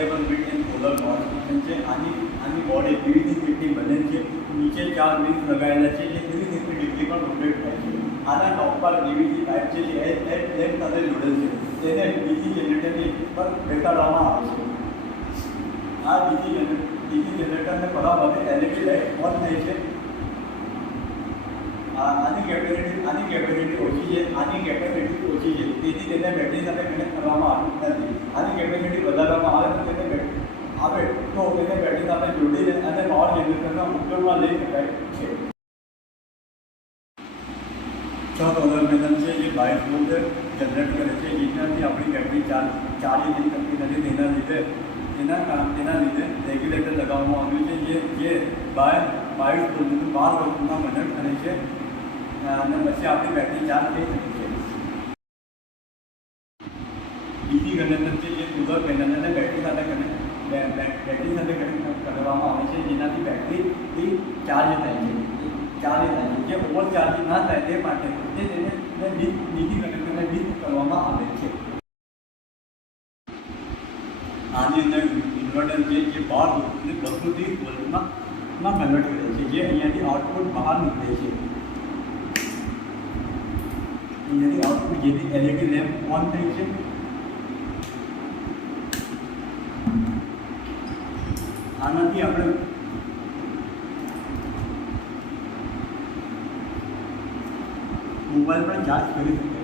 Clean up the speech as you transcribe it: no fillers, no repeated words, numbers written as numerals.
development and solar power station છે આની board 360 degree બને છે નીચે 4 વિંગ્સ લગાવેલા છે જે 360 ડિગ્રી પર રોટેટ થાય છે આના ટોપ પર ડીવીસી પાઇપ છે જે એચ સાથે જોડેલ છે તેને ડીસી જનરેટરની પર બેસાડવામાં આવે છે આ ડીસી જનરેટરને ફરવા માટે એલઈડી લાઇટ ઓન થાય છે આની કેપેસિટી ઓછી છે તેથી તેને બેટરી સાથે કનેક્ટ કરવામાં આવતું નથી આની કેપેસિટી વધારવામાં આવે તો તેને બેટરી સાથે જોડીને અને પાવર જનરેટરના ઉપયોગમાં લઈ શકાય છે 6 સોલર પેનલ છે જે 22 વોલ્ટ જનરેટ કરે છે જેનાથી આપણી બેટરી ચાર્જ થઈ શકતી નથી તેના લીધે રેગ્યુલેટર લગાવવામાં આવ્યું છે જે 22 વોલ્ટનું 12 વોલ્ટમાં કન્વર્ટ કરે છે અને પછી આપણી બેટરી ચાર્જ થઈ શકે છે ડીસી કનેક્ટર છે જે સોલર પેનલને બેટરી સાથે કનેક્ટ કરવામાં આવે છે જેનાથી બેટરી ચાર્જ થાય છે જે ઓવર ચાર્જ ના થાય તે માટે તેને ડીસી કનેક્ટરને ડિસ્ક કરવામાં આવે છે આની અંદર ઇન્વર્ટર જે 12 વોલ્ટને 230 વોલ્ટમાં કન્વર્ટ કરે છે જે અહીંયાથી આઉટપુટ બહાર નીકળે છે અહીંયાથી આઉટપુટ જેથી એલઈડી લેમ્પ ઓન થાય છે આનાથી આપણે મોબાઈલ પણ ચાર્જ કરી શકીએ